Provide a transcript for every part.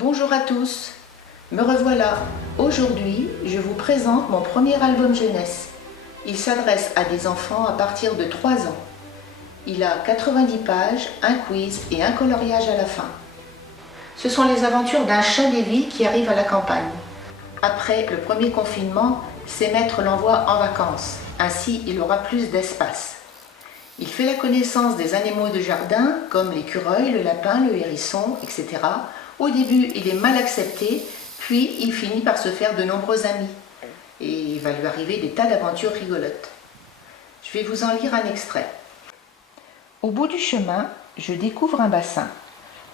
Bonjour à tous, me revoilà. Aujourd'hui, je vous présente mon premier album jeunesse. Il s'adresse à des enfants à partir de 3 ans. Il a 90 pages, un quiz et un coloriage à la fin. Ce sont les aventures d'un chat des villes qui arrive à la campagne. Après le premier confinement, ses maîtres l'envoient en vacances. Ainsi, il aura plus d'espace. Il fait la connaissance des animaux de jardin, comme l'écureuil, le lapin, le hérisson, etc. Au début, il est mal accepté, puis il finit par se faire de nombreux amis. Et il va lui arriver des tas d'aventures rigolotes. Je vais vous en lire un extrait. Au bout du chemin, je découvre un bassin.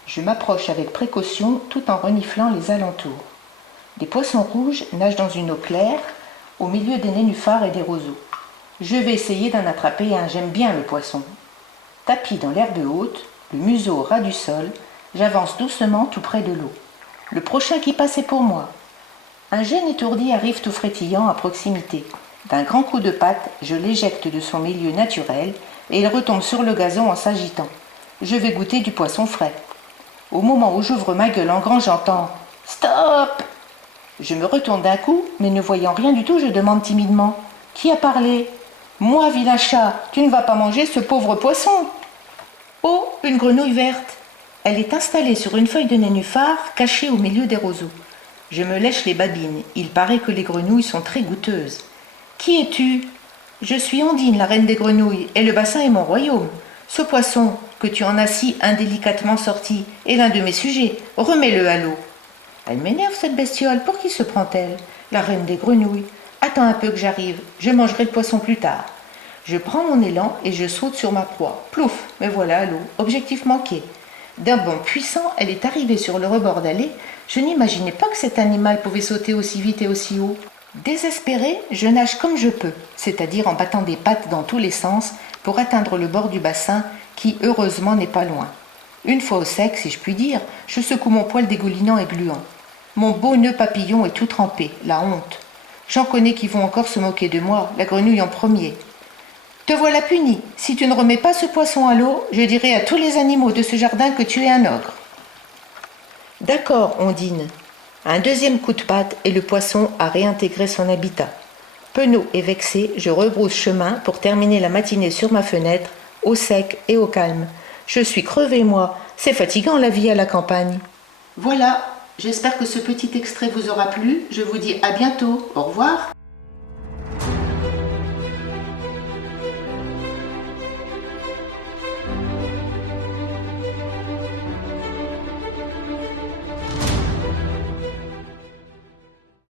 Je m'approche avec précaution tout en reniflant les alentours. Des poissons rouges nagent dans une eau claire, au milieu des nénuphars et des roseaux. Je vais essayer d'en attraper un, j'aime bien le poisson. Tapi dans l'herbe haute, le museau au ras du sol, j'avance doucement tout près de l'eau. Le prochain qui passe est pour moi. Un jeune étourdi arrive tout frétillant à proximité. D'un grand coup de patte, je l'éjecte de son milieu naturel et il retombe sur le gazon en s'agitant. Je vais goûter du poisson frais. Au moment où j'ouvre ma gueule en grand, j'entends « Stop !» Je me retourne d'un coup, mais ne voyant rien du tout, je demande timidement « Qui a parlé ?»« Moi, vilain chat, tu ne vas pas manger ce pauvre poisson !» Oh, une grenouille verte. Elle est installée sur une feuille de nénuphar, cachée au milieu des roseaux. Je me lèche les babines. Il paraît que les grenouilles sont très goûteuses. Qui es-tu ? Je suis Ondine, la reine des grenouilles, et le bassin est mon royaume. Ce poisson, que tu en as si indélicatement sorti, est l'un de mes sujets. Remets-le à l'eau. Elle m'énerve, cette bestiole. Pour qui se prend-elle ? La reine des grenouilles. Attends un peu que j'arrive. Je mangerai le poisson plus tard. Je prends mon élan et je saute sur ma proie. Plouf, me voilà à l'eau. Objectif manqué. D'un bond puissant, elle est arrivée sur le rebord d'allée. Je n'imaginais pas que cet animal pouvait sauter aussi vite et aussi haut. Désespérée, je nage comme je peux, c'est-à-dire en battant des pattes dans tous les sens pour atteindre le bord du bassin qui, heureusement, n'est pas loin. Une fois au sec, si je puis dire, je secoue mon poil dégoulinant et gluant. Mon beau nœud papillon est tout trempé, la honte. J'en connais qui vont encore se moquer de moi, la grenouille en premier. Te voilà puni. Si tu ne remets pas ce poisson à l'eau, je dirai à tous les animaux de ce jardin que tu es un ogre. D'accord, Ondine. Un deuxième coup de patte et le poisson a réintégré son habitat. Penaud et vexé, je rebrousse chemin pour terminer la matinée sur ma fenêtre, au sec et au calme. Je suis crevée, moi. C'est fatigant la vie à la campagne. Voilà, j'espère que ce petit extrait vous aura plu. Je vous dis à bientôt. Au revoir.